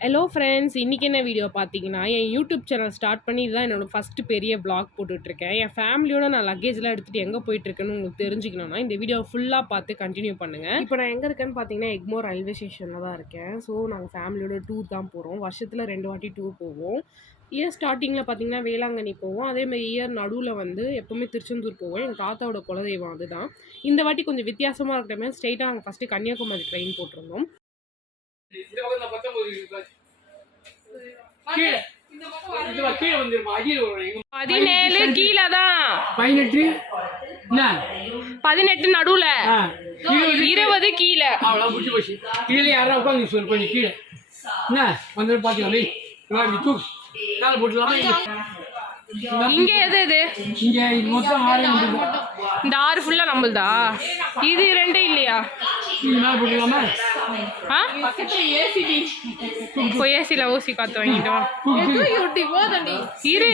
Hello friends இன்றைக்கி என்ன video பார்த்தீங்கன்னா என் யூடியூப் சேனல் ஸ்டார்ட் பண்ணி இதுதான் என்னோடய ஃபஸ்ட்டு பெரிய பிளாக் போட்டுட்ருக்கேன். என் ஃபேமிலியோட நான் லக்கேஜ்லாம் எடுத்துகிட்டு எங்கே போயிட்டுருக்கேன்னு உங்களுக்கு தெரிஞ்சுக்கணும்னா இந்த வீடியோ ஃபுல்லாக பார்த்து கண்டினியூ பண்ணுங்கள் இப்போ நான் எங்கே இருக்கேன்னு பார்த்தீங்கன்னா எக்மோ ரயில்வே ஸ்டேஷனில் தான் இருக்கேன். ஸோ நாங்கள் ஃபேமிலியோட டூர் தான் போகிறோம் வருஷத்தில் ரெண்டு வாட்டி டூர் போவோம். இயர் ஸ்டார்டிங்கில் பார்த்தீங்கன்னா வேளாங்கண்ணி போவோம். அதேமாதிரி இயர் நடுவில் வந்து எப்போவுமே திருச்செந்தூர் போவோம். எங்கள் தாத்தாவோட குலதெய்வம் அதுதான். இந்த வாட்டி கொஞ்சம் வித்தியாசமாக இருக்கிற ஸ்ட்ரெயிட்டாக நாங்கள் ஃபஸ்ட்டு கன்னியாகுமரி ட்ரெயின் போட்டிருந்தோம். பதினேழு கீழே தான். பதினெட்டு? என்ன? பதினெட்டு நடுவில். இருபது? கீழே. அவ்வளோ முடிச்சு போச்சு. கீழே யாரா உட்காந்து சொல்லு கொஞ்சம் கீழே. என்ன? வந்து பாத்தீங்களா இவா இப்படி தூக்கு. காலை போட்டுலாமா இங்க? எது இது? இங்க மொத்தம் ஆறு இந்த ஆறு ஃபுல்லா நம்மளுதா? இது ரெண்டு இல்லையா? இது போய் ஏசியில் ஊசி காத்து வாங்கிட்டோம் தூக்கு இரு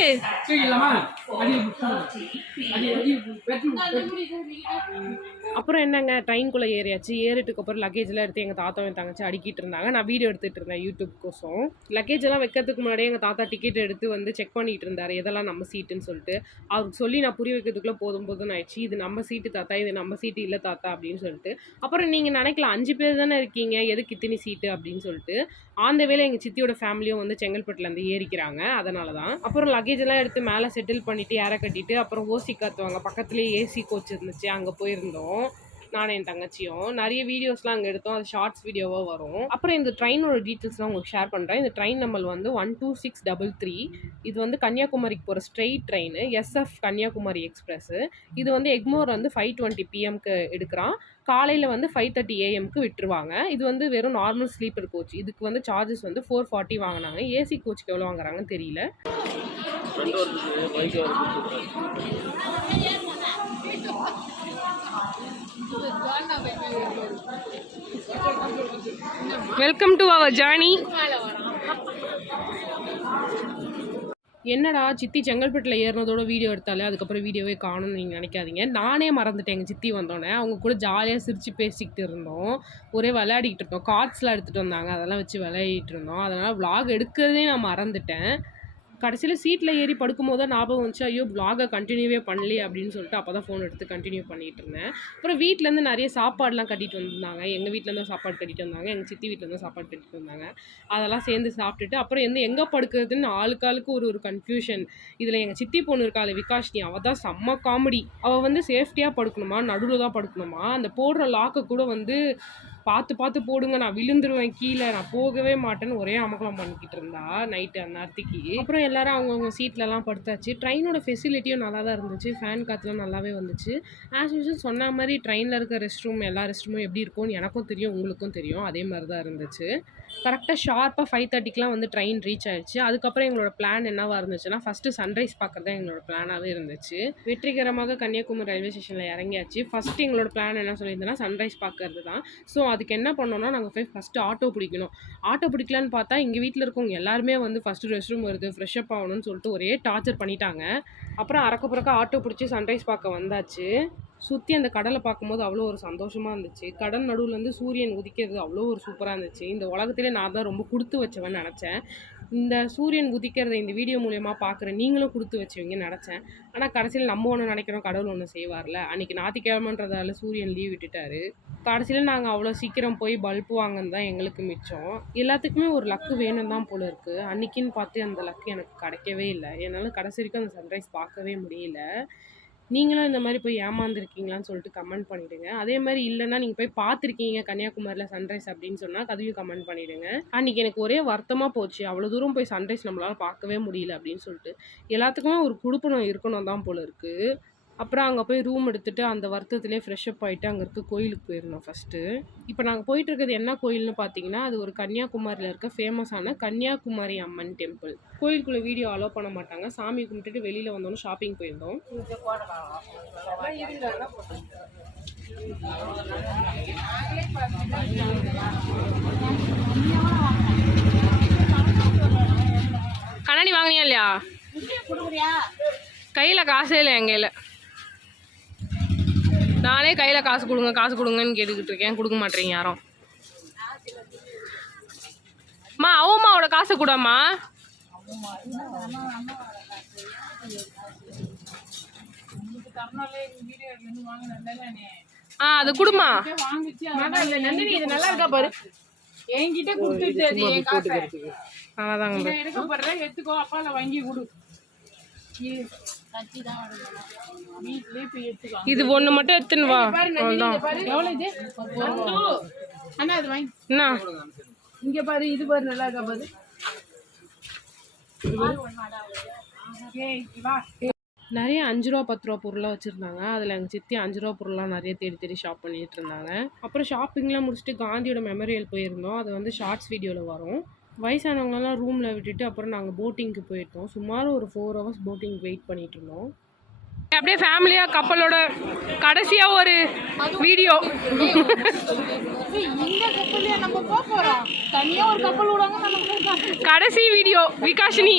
அப்புறம் என்னங்க ட்ரெயின்குள்ளே ஏறியாச்சு. ஏறிட்டுக்கு அப்புறம் லக்கேஜ்லாம் எடுத்து எங்கள் தாத்தா என் தங்கச்சி அடிக்கிட்டு இருந்தாங்க. நான் வீடியோ எடுத்துகிட்டு இருந்தேன் யூடியூப் கோசம். லக்கேஜ் எல்லாம் வைக்கிறதுக்கு முன்னாடியே எங்கள் தாத்தா டிக்கெட் எடுத்து வந்து செக் பண்ணிட்டு இருந்தார். எதெல்லாம் நம்ம சீட்டுன்னு சொல்லிட்டு. அவருக்கு சொல்லி நான் புரிய வைக்கிறதுக்குள்ளே போதும் போதும் ஆயிடுச்சு. இது நம்ம சீட்டு தாத்தா இது நம்ம சீட்டு இல்லை தாத்தா அப்படின்னு சொல்லிட்டு. அப்புறம் நீங்கள் நினைக்கலாம் அஞ்சு பேர் தானே இருக்கீங்க எதுக்கு இத்தினி சீட்டு அப்படின்னு சொல்லிட்டு. அந்த வேலை எங்கள் சித்தியோட ஃபேமிலியும் வந்து செங்கல்பட்டுலேருந்து ஏறிக்கிறாங்க அதனால தான் அப்புறம் லக்கேஜ் எல்லாம் எடுத்து மேலே செட்டில் பண்ணிவிட்டு ஏற கட்டிட்டு அப்புறம் ஓசி காத்துவாங்க. பக்கத்துலேயே ஏசி கோச் இருந்துச்சு அங்கே போயிருந்தோம். நானும் என் தங்கச்சியும் நிறைய வீடியோஸ்லாம் அங்கே எடுத்தோம். அது ஷார்ட்ஸ் வீடியோவாக வரும். அப்புறம் இந்த ட்ரெயினோட டீட்டெயில்ஸ்லாம் உங்களுக்கு ஷேர் பண்ணுறேன் இந்த ட்ரெயின் நம்பர் வந்து one two six double three இது வந்து கன்னியாகுமரிக்கு போகிற straight train SF Kanyakumari express இது வந்து எக்மோர் வந்து ஃபைவ் டுவெண்ட்டி பிஎம்க்கு எடுக்கிறான். காலையில் வந்து ஃபைவ் தேர்ட்டி ஏஎம்க்கு விட்டுருவாங்க. இது வந்து வெறும் நார்மல் ஸ்லீப்பர் கோச் இதுக்கு வந்து சார்ஜஸ் வந்து ஃபோர் ஃபார்ட்டி வாங்கினாங்க. ஏசி கோச்சுக்கு எவ்வளோ வாங்குறாங்கன்னு தெரியல. வெல்கம் டு அவர் ஜர்னி என்னடா சித்தி செங்கல்பட்டில் ஏறினதோட வீடியோ எடுத்தாலே அதுக்கப்புறம் வீடியோவே காணும்னு நீங்கள் நினைக்காதீங்க. நானே மறந்துட்டேன் எங்கள் சித்தி வந்தோடனே அவங்க கூட ஜாலியாக சிரித்து பேசிக்கிட்டு இருந்தோம். ஒரே விளையாடிக்கிட்டு இருந்தோம். கார்ட்ஸ்லாம் எடுத்துகிட்டு வந்தாங்க. அதெல்லாம் வச்சு விளையாடிட்டு இருந்தோம். அதனால் vlog எடுக்கிறதே நான் மறந்துட்டேன். கடைசியில் சீட்டில் ஏறி படுக்கும்போது தான் ஞாபகம் வந்துச்சு ஐயோ பிளாகை கண்டினியூவே பண்ணலையே அப்படின்னு சொல்லிட்டு அப்போ தான் ஃபோன் எடுத்து கண்டினியூ பண்ணிகிட்டு இருந்தேன். அப்புறம் வீட்டிலேருந்து நிறைய சாப்பாடுலாம் கட்டிட்டு வந்திருந்தாங்க எங்கள் வீட்டிலேருந்து சாப்பாடு கட்டிட்டு வந்தாங்க. எங்கள் சித்தி வீட்டிலேருந்து சாப்பாடு கட்டிட்டு வந்தாங்க. அதெல்லாம் சேர்ந்து சாப்பிட்டுட்டு அப்புறம் எந்த எங்கே படுக்கிறதுன்னு ஆளுக்கு ஆளுக்கு ஒரு ஒரு கன்ஃபியூஷன் இதில் எங்கள் சித்தி பொண்ணு இருக்காள் விகாஷ்னி அவள் தான் செம்ம காமெடி அவள் வந்து சேஃப்டியாக படுக்கணுமா? நடுவில் தான் படுக்கணுமா? அந்த போடுற லாக்கை கூட வந்து பார்த்து பார்த்து போடுங்க நான் விழுந்துருவேன் கீழே நான் போகவே மாட்டேன்னு ஒரே அமக்கலம் பண்ணிக்கிட்டு இருந்தா நைட்டு அந்த நேரத்துக்கு. அப்புறம் எல்லாரும் அவங்கவுங்க சீட்லலாம் படுத்தாச்சு. ட்ரெயினோட ஃபெசிலிட்டியும் நல்லா தான் இருந்துச்சு. ஃபேன் காற்றுலாம் நல்லாவே வந்துச்சு. ஆஸ் யூஷுவல் சொன்ன மாதிரி ட்ரெயினில் இருக்க ரெஸ்ட் ரூம் எல்லா ரெஸ்ட் ரூமும் எப்படி இருக்கும்னு எனக்கும் தெரியும் உங்களுக்கும் தெரியும். அதே மாதிரி தான் இருந்துச்சு. கரெக்டாக ஷார்ப்பாக ஃபைவ் தேர்ட்டிக்கெலாம் வந்து ட்ரெயின் ரீச் ஆயிடுச்சு. அதுக்கப்புறம் எங்களோட பிளான் என்னவாக இருந்துச்சுன்னா ஃபஸ்ட்டு சன்ரைஸ் பார்க்குறது தான் எங்களோட பிளானாகவே இருந்துச்சு. வெற்றிகரமாக கன்னியாகுமரி ரயில்வே ஸ்டேஷனில் இறங்கியாச்சு. ஃபஸ்ட்டு எங்களோட பிளான் என்ன சொல்லியிருந்தேன்னா சன்ரைஸ் பார்க்கறது தான். ஸோ அதுக்கு என்ன பண்ணோம்னா நாங்கள் போய் ஃபஸ்ட்டு ஆட்டோ பிடிக்கணும். ஆட்டோ பிடிக்கலான்னு பார்த்தா எங்கள் வீட்டில் இருக்கவங்க எல்லாருமே வந்து ஃபஸ்ட்டு ரெஸ்ட் ரூம் வருது ஃப்ரெஷ் அப் ஆகணும்னு சொல்லிட்டு ஒரே டார்ச்சர் பண்ணிட்டாங்க. அப்புறம் அறக்க புறக்க ஆட்டோ பிடிச்சி சன்ரைஸ் பார்க்க வந்தாச்சு. சுற்றி அந்த கடலை பார்க்கும்போது அவ்வளோ ஒரு சந்தோஷமாக இருந்துச்சு. கடல் நடுவில் இருந்து சூரியன் உதிக்கிறது அவ்வளோ ஒரு சூப்பராக இருந்துச்சு. இந்த உலகத்திலே நான் தான் ரொம்ப கொடுத்து வச்சவன் நினச்சேன். இந்த சூரியன் உதிக்கிறத இந்த வீடியோ மூலயமா பார்க்குற நீங்களும் கொடுத்து வச்சுவீங்கன்னு நினச்சேன். ஆனால் கடைசியில் நம்ம ஒன்று நினைக்கிறோம் கடவுள் ஒன்று செய்வார்ல. அன்றைக்கி ஞாயிற்றுக்கிழமைன்றதால சூரியன் லீவ் விட்டுட்டாரு. கடைசியில் நாங்கள் அவ்வளோ சீக்கிரம் போய் பல்ப் வாங்கினது தான் எங்களுக்கு மிச்சம். எல்லாத்துக்குமே ஒரு லக்கு வேணும் தான் போல இருக்குது அன்னைக்குன்னு பார்த்து அந்த லக்கு எனக்கு கிடைக்கவே இல்லை. என்னால் கடைசி வரைக்கும் அந்த சன்ரைஸ் பார்க்கவே முடியல. நீங்களும் இந்த மாதிரி போய் ஏமாந்துருக்கீங்களான்னு சொல்லிட்டு கமெண்ட் பண்ணிவிடுங்க அதே மாதிரி இல்லைன்னா நீங்கள் போய் பார்த்துருக்கீங்க கன்னியாகுமரியில் சன்ரைஸ் அப்படின்னு சொன்னால் அதையும் கமெண்ட் பண்ணிவிடுங்க அன்றைக்கி எனக்கு ஒரே வருத்தமாக போச்சு. அவ்வளோ தூரம் போய் சன்ரைஸ் நம்மளால் பார்க்கவே முடியல அப்படின்னு சொல்லிட்டு. எல்லாத்துக்குமே ஒரு குடுப்பனம் இருக்கணும் தான் போல இருக்குது அப்புறம் அங்கே போய் ரூம் எடுத்துகிட்டு அந்த வருத்தத்திலே ஃப்ரெஷ்அப் ஆகிட்டு அங்கே இருக்க கோயிலுக்கு போயிருந்தோம் ஃபஸ்ட்டு இப்போ நாங்கள் போயிட்டுருக்கிறது என்ன கோயில்னு பார்த்தீங்கன்னா அது ஒரு கன்னியாகுமரியில் இருக்க ஃபேமஸான கன்னியாகுமரி அம்மன் டெம்பிள் கோயிலுக்குள்ளே வீடியோ அலோவ் பண்ண மாட்டாங்க. சாமி கும்பிட்டுட்டு வெளியில் வந்தோன்னு ஷாப்பிங் போயிருந்தோம். கண்ணாடி வாங்கினியா இல்லையா? கையில் காசே இல்லை எங்கள் கையில்? நானே கையில் காசு கொடுங்க காசு கொடுங்கன்னு கேட்டுக்கிட்டு இருக்கேன். கொடுக்க மாட்டேறீங்க யாரும். அம்மா அவமாவோட காசு கூடம்மா. ஆ அது குடுமா நந்தினி இது நல்லா இருக்கா பாரு என்கிட்ட கொடுத்துட்டு எடுக்கப்படுறேன் எடுத்துக்கோ அப்பால வாங்கி கொடு. இது ஒன்று மட்டும் எடுத்துன்னு வா. என்ன இங்க பாரு இது பாரு நல்லா இருக்கா பாரு நிறைய அஞ்சு ரூபா பத்து ரூபா பொருளாக வச்சுருந்தாங்க. அதில் எங்கள் சித்தி அஞ்சு ரூபா பொருளாக நிறைய தேடி தேடி ஷாப் பண்ணிட்டு இருந்தாங்க. அப்புறம் ஷாப்பிங்லாம் முடிச்சுட்டு காந்தியோட மெமரியல் போயிருந்தோம். அது வந்து ஷார்ட்ஸ் வீடியோவில் வரும். வயசானவங்களெலாம் ரூமில் விட்டுட்டு அப்புறம் நாங்கள் போட்டிங்க்கு போயிட்டோம் சுமார் ஒரு ஃபோர் ஹவர்ஸ் போட்டிங் வெயிட் பண்ணிட்டு இருந்தோம். அப்படியே ஃபேமிலியாக கப்பலோட கடைசியாக ஒரு வீடியோ கடைசி வீடியோ விகாஷினி.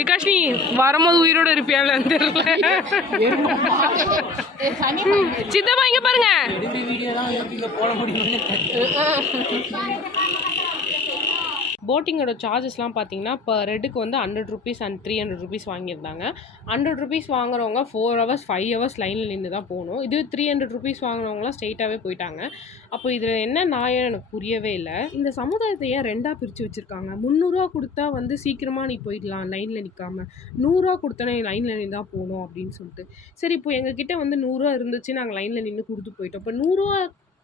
விகாஷினி வரும்போது உயிரோட இருப்பியான்னு தெரியல. சித்தப்பா இங்கே பாருங்க. போட்டிங்கோட சார்ஜஸ்லாம் பார்த்தீங்கன்னா இப்போ ரெட்டுக்கு வந்து hundred rupees and three hundred rupees வாங்கியிருந்தாங்க. Hundred rupees வாங்குறவங்க ஃபோர் ஹவர்ஸ் ஃபைவ் ஹவர்ஸ் லைனில் நின்று தான் போகணும். இது த்ரீ ஹண்ட்ரட் ருபீஸ் வாங்குறவங்களாம் ஸ்ட்ரெயிட்டாகவே போயிட்டாங்க. அப்போ இதில் என்ன நாயம் எனக்கு புரியவே இல்லை. இந்த சமுதாயத்தை ஏன் ரெண்டாக பிரித்து வச்சுருக்காங்க? முந்நூறுரூவா கொடுத்தா வந்து சீக்கிரமாக நீ போயிடலாம் லைனில் நிற்காம நூறுரூவா கொடுத்தா நீ லைனில் நின்று தான் போகணும் அப்படின்னு சொல்லிட்டு. சரி இப்போ எங்ககிட்ட வந்து நூறுரூவா இருந்துச்சு நாங்கள் லைனில் நின்று கொடுத்து போயிட்டோம். இப்போ நூறுரூவா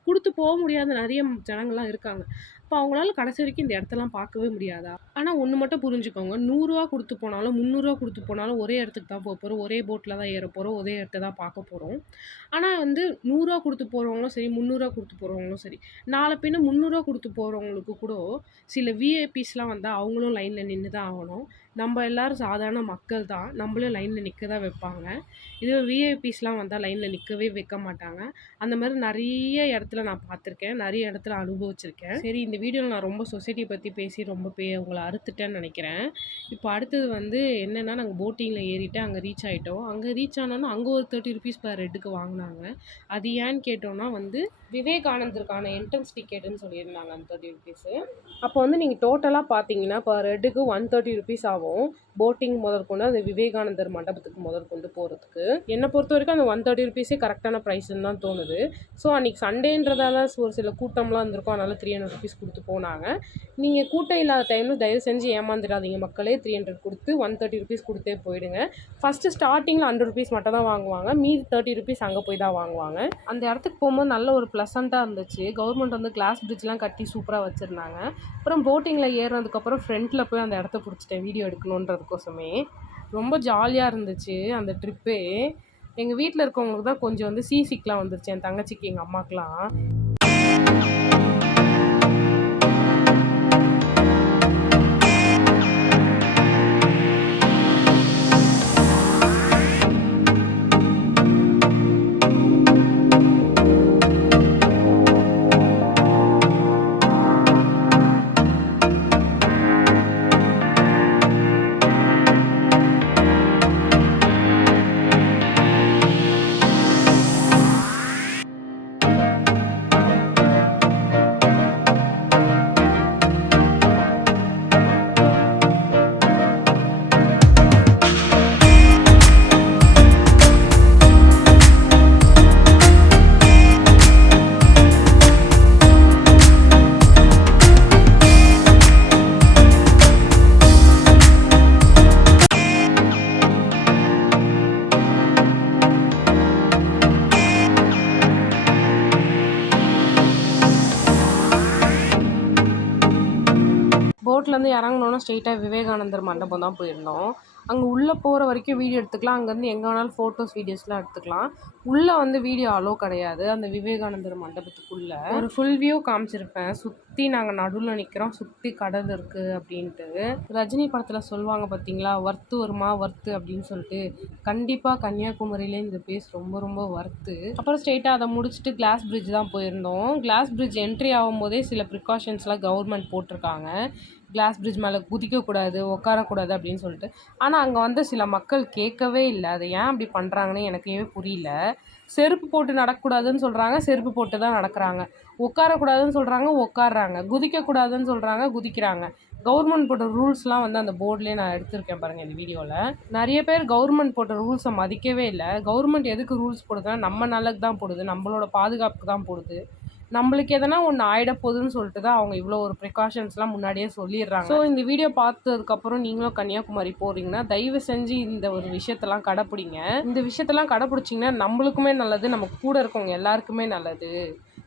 கொடுத்து போக முடியாத நிறைய ஜனங்கள்லாம் இருக்காங்க. அப்போ அவங்களால கடைசி வரைக்கும் இந்த இடத்தெல்லாம் பார்க்கவே முடியாதா? ஆனால் ஒன்று மட்டும் புரிஞ்சுக்கோங்க. நூறுரூவா கொடுத்து போனாலும் முந்நூறுரூவா கொடுத்து போனாலும் ஒரே இடத்துக்கு தான் போக போகிறோம் ஒரே போட்டில் தான் ஏற போகிறோம் ஒரே இடத்த தான் பார்க்க போகிறோம் ஆனால் வந்து நூறுரூவா கொடுத்து போகிறவங்களும் சரி முந்நூறுரூவா கொடுத்து போகிறவங்களும் சரி நாலு பின்ன முந்நூறுரூவா கொடுத்து போகிறவங்களுக்கு கூட சில விஐபிஸ்லாம் வந்தால் அவங்களும் லைனில் நின்று தான் ஆகணும். நம்ம எல்லோரும் சாதாரண மக்கள் தான். நம்மளும் லைனில் நிற்க தான் வைப்பாங்க. இதுவே விஐபிஸ்லாம் வந்தால் லைனில் நிற்கவே வைக்க மாட்டாங்க. அந்த மாதிரி நிறைய இடத்துல நான் பார்த்துருக்கேன். நிறைய இடத்துல அனுபவிச்சிருக்கேன். சரி இந்த வீடியோவில் நான் ரொம்ப சொசைட்டியை பற்றி பேசி ரொம்ப பே உங்களை அறுத்துட்டேன்னு நினைக்கிறேன். இப்போ அடுத்தது வந்து என்னென்னா நாங்கள் போட்டிங்கில் ஏறிட்டு அங்கே ரீச் ஆகிட்டோம் அங்கே ரீச் ஆனோன்னா அங்கே ஒரு தேர்ட்டி ருபீஸ் பர் ரெட்டுக்கு வாங்கினாங்க. அது ஏன்னு கேட்டோன்னா வந்து விவேகானந்தருக்கான என்ட்ரன்ஸ் டிக்கெட்டுன்னு சொல்லியிருந்தாங்க அந்த தேர்ட்டி ருபீஸு அப்போ வந்து நீங்கள் டோட்டலாக பார்த்தீங்கன்னா பர் ரெட்டுக்கு ஒன் தேர்ட்டி ருபீஸ் ஆகும். போட்டிங் முதற்கொண்டு அந்த விவேகானந்தர் மண்டபத்துக்கு முதற்கொண்டு போகிறதுக்கு என்னை பொறுத்த வரைக்கும் அந்த ஒன் தேர்ட்டி ருபீஸே கரெக்டான ப்ரைஸ்ன்னு தான் தோணுது. ஸோ அன்றைக்கி சண்டேன்றதால ஒரு சில கூட்டம்லாம் இருந்திருக்கும். அதனால் த்ரீ ஹண்ட்ரட் ருபீஸ் கொடுத்து போனாங்க. நீங்கள் கூட்டம் இல்லாத டைமில் தயவு செஞ்சு ஏமாந்துடாதீங்க மக்களே. த்ரீ ஹண்ட்ரட் கொடுத்து ஒன் தேர்ட்டி ருபீஸ் கொடுத்தே போயிடுங்க. ஃபஸ்ட்டு ஸ்டார்டிங்கில் ஹண்ட்ரட் ருபீஸ் மட்டும் தான் வாங்குவாங்க. மீதி தேர்ட்டி ருபீஸ் அங்கே போய் தான் வாங்குவாங்க. அந்த இடத்துக்கு போகும்போது நல்ல ஒரு ப்ளசண்ட்டாக இருந்துச்சு. கவர்மெண்ட் வந்து கிளாஸ் பிரிட்ஜ்லாம் கட்டி சூப்பராக வச்சுருந்தாங்க. அப்புறம் போட்டிங்கில் ஏறினதுக்கப்புறம் ஃப்ரண்ட்டில் போய் அந்த இடத்த பிடிச்சிட்டேன். வீடியோ எடுக்கணுன்றதுக்கோசமே ரொம்ப ஜாலியாக இருந்துச்சு அந்த ட்ரிப்பே எங்கள் வீட்டில் இருக்கவங்களுக்கு தான் கொஞ்சம் வந்து சீசிக்லாம் வந்துருச்சு. என் தங்கச்சிக்கு எங்கள் அம்மாக்கெலாம் அங்கேருந்து இறங்கினோன்னா ஸ்ட்ரெயிட்டாக விவேகானந்தர் மண்டபம் தான் போயிருந்தோம். அங்கே உள்ளே போகிற வரைக்கும் வீடியோ எடுத்துக்கலாம். அங்கேருந்து எங்கே வேணாலும் ஃபோட்டோஸ் வீடியோஸ்லாம் எடுத்துக்கலாம். உள்ளே வந்து வீடியோ அலோ கிடையாது. அந்த விவேகானந்தர் மண்டபத்துக்குள்ளே. ஒரு ஃபுல் வியூ காமிச்சிருப்பேன். சுற்றி நாங்கள் நடுவில் நிற்கிறோம் சுற்றி கடல் இருக்குது அப்படின்ட்டு. ரஜினி படத்தில் சொல்லுவாங்க பார்த்தீங்களா ஒர்த்து வருமா? ஒர்த்து அப்படின்னு சொல்லிட்டு. கண்டிப்பாக கன்னியாகுமரியிலே இந்த பிளேஸ் ரொம்ப ரொம்ப ஒர்த்து அப்புறம் ஸ்ட்ரெயிட்டாக அதை முடிச்சுட்டு கிளாஸ் பிரிட்ஜ் தான் போயிருந்தோம். கிளாஸ் பிரிட்ஜ் என்ட்ரி ஆகும்போதே சில ப்ரிகாஷன்ஸ்லாம் கவர்மெண்ட் போட்டிருக்காங்க. கிளாஸ் பிரிட்ஜ் மேலே குதிக்கக்கூடாது உட்காரக்கூடாது அப்படின்னு சொல்லிட்டு. ஆனால் அங்கே வந்து சில மக்கள் கேட்கவே இல்லை. அதை ஏன் அப்படி பண்ணுறாங்கன்னு எனக்கே புரியல. செருப்பு போட்டு நடக்கக்கூடாதுன்னு சொல்கிறாங்க செருப்பு போட்டு தான் நடக்கிறாங்க. உட்காரக்கூடாதுன்னு சொல்கிறாங்க உட்காடுறாங்க குதிக்கக்கூடாதுன்னு சொல்கிறாங்க குதிக்கிறாங்க. கவர்மெண்ட் போட்ட ரூல்ஸ்லாம் வந்து அந்த போர்ட்லேயே நான் எடுத்திருக்கேன் பாருங்கள் இந்த வீடியோவில் நிறைய பேர் கவர்மெண்ட் போட்ட ரூல்ஸை மதிக்கவே இல்லை. கவர்மெண்ட் எதுக்கு ரூல்ஸ் போடுதுன்னா நம்ம நல்லதுக்கு தான் போடுது நம்மளோட பாதுகாப்புக்கு தான் போடுது. நம்மளுக்கு எதனா ஒன்று ஆயிட போகுதுன்னு சொல்லிட்டு தான் அவங்க இவ்வளோ ஒரு ப்ரிகாஷன்ஸ்லாம் முன்னாடியே சொல்லிடுறாங்க. ஸோ இந்த வீடியோ பார்த்ததுக்கப்புறம் நீங்களும் கன்னியாகுமரி போகிறீங்கன்னா தயவு செஞ்சு இந்த ஒரு விஷயத்தெல்லாம் கடைப்பிடிங்க. இந்த விஷயத்தெல்லாம் கடைப்பிடிச்சிங்கன்னா நம்மளுக்குமே நல்லது நம்ம கூட இருக்கவங்க எல்லாருக்குமே நல்லது.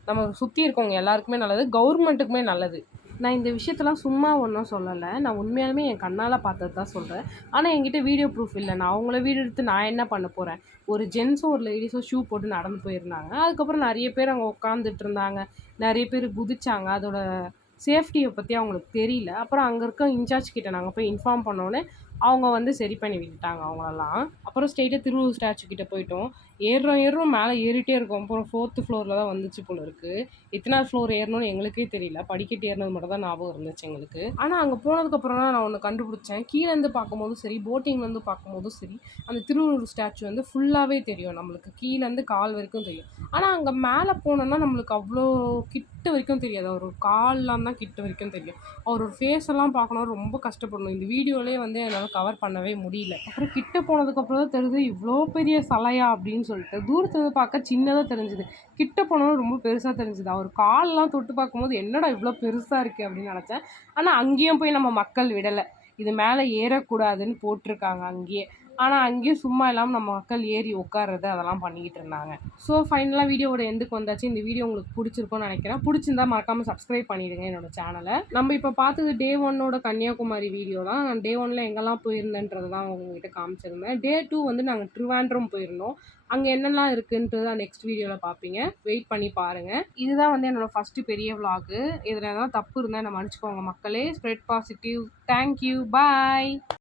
நம்ம சுற்றி இருக்கவங்க எல்லாருக்குமே நல்லது கவர்மெண்ட்டுக்குமே நல்லது. நான் இந்த விஷயத்தெல்லாம் சும்மா ஒன்றும் சொல்லலை. நான் உண்மையாலுமே என் கண்ணால் பார்த்தது தான் சொல்கிறேன் ஆனால் என்கிட்ட வீடியோ ப்ரூஃப் இல்லை. நான் அவங்கள வீடியோ எடுத்து நான் என்ன பண்ண போகிறேன் ஒரு ஜென்ஸும் ஒரு லேடிஸும் ஷூ போட்டு நடந்து போயிருந்தாங்க. அதுக்கப்புறம் நிறைய பேர் அங்கே உட்காந்துட்டு இருந்தாங்க. நிறைய பேர் குதிச்சாங்க. அதோட சேஃப்டியை பற்றி அவங்களுக்கு தெரியல. அப்புறம் அங்கே இருக்க இன்சார்ஜ் கிட்ட நாங்கள் போய் இன்ஃபார்ம் பண்ணோன்னே அவங்க வந்து சரி பண்ணி விட்டுட்டாங்க அவங்களெல்லாம். அப்புறம் ஸ்ட்ரெயிட்டாக திருவள்ளூர் ஸ்டாச்சு கிட்டே போயிட்டோம். ஏறுறோம் ஏறுறோம் மேலே ஏறிட்டே இருக்கோம். அப்புறம் ஃபோர்த்து ஃப்ளோரில் தான் வந்துச்சு போல இருக்குது எத்தனாவது ஃப்ளோர் ஏறணும்னு எங்களுக்கே தெரியல. படிக்கட்டு ஏறினது மட்டும் தான் ஞாபகம் இருந்துச்சு எங்களுக்கு. ஆனால் அங்கே போனதுக்கப்புறம் தான் நான் ஒன்று கண்டுபிடிச்சேன். கீழேருந்து பார்க்கும்போதும் சரி போட்டிங்லேருந்து பார்க்கும்போதும் சரி அந்த திருவள்ளூர் ஸ்டாச்சு வந்து ஃபுல்லாகவே தெரியும். நம்மளுக்கு கீழேருந்து கால் வரைக்கும் தெரியும். ஆனால் அங்கே மேலே போனோன்னா நம்மளுக்கு அவ்வளோ கிட் கிட்ட வரைக்கும் தெரியாது. அவர் கால்லாம் தான் கிட்ட வரைக்கும் தெரியும். அவரோட ஒரு ஃபேஸெல்லாம் பார்க்கணும் ரொம்ப கஷ்டப்படணும். இந்த வீடியோலேயே வந்து என்னால் கவர் பண்ணவே முடியல. அப்புறம் கிட்ட போனதுக்கப்புறம் தான் தெரிஞ்சது இவ்வளோ பெரிய சலையா அப்படின்னு சொல்லிட்டு தூரத்தில் பார்க்க சின்னதாக தெரிஞ்சுது. கிட்ட போனதும் ரொம்ப பெருசாக தெரிஞ்சுது. அவர் கால்லாம் தொட்டு பார்க்கும்போது என்னடா இவ்வளோ பெருசாக இருக்குது அப்படின்னு நினச்சேன். ஆனால் அங்கேயும் போய் நம்ம மக்கள் விடலை. இது மேலே ஏறக்கூடாதுன்னு போட்டிருக்காங்க அங்கேயே. ஆனால் அங்கேயும் சும்மா இல்லாமல் நம்ம மக்கள் ஏறி உட்கார்றது அதெல்லாம் பண்ணிக்கிட்டு இருந்தாங்க. ஸோ ஃபைனலாக வீடியோவோட எந்துக்கு வந்தாச்சு. இந்த வீடியோ உங்களுக்கு பிடிச்சிருக்கும்னு நினைக்கிறேன். பிடிச்சிருந்தா மறக்காமல் சப்ஸ்கிரைப் பண்ணிடுங்க என்னோட சேனலை நம்ம இப்போ பார்த்தது டே ஒன்னோட கன்னியாகுமரி வீடியோ தான். நான் டே ஒன்னில் எங்கெல்லாம் போயிருந்தேன்றது தான் உங்ககிட்ட காமிச்சிருந்தேன். டே டூ வந்து நாங்கள் ட்ரிவாண்ட்ரம் போயிருந்தோம். அங்கே என்னெல்லாம் இருக்குன்றது நெக்ஸ்ட் வீடியோவில் பார்ப்பீங்க. வெயிட் பண்ணி பாருங்கள் இதுதான் வந்து என்னோடய ஃபஸ்ட்டு பெரிய vlog. இதில் எதனா தப்பு இருந்தால் என்னை மன்னிச்சுக்கோங்க மக்களே. Spread positive thank you bye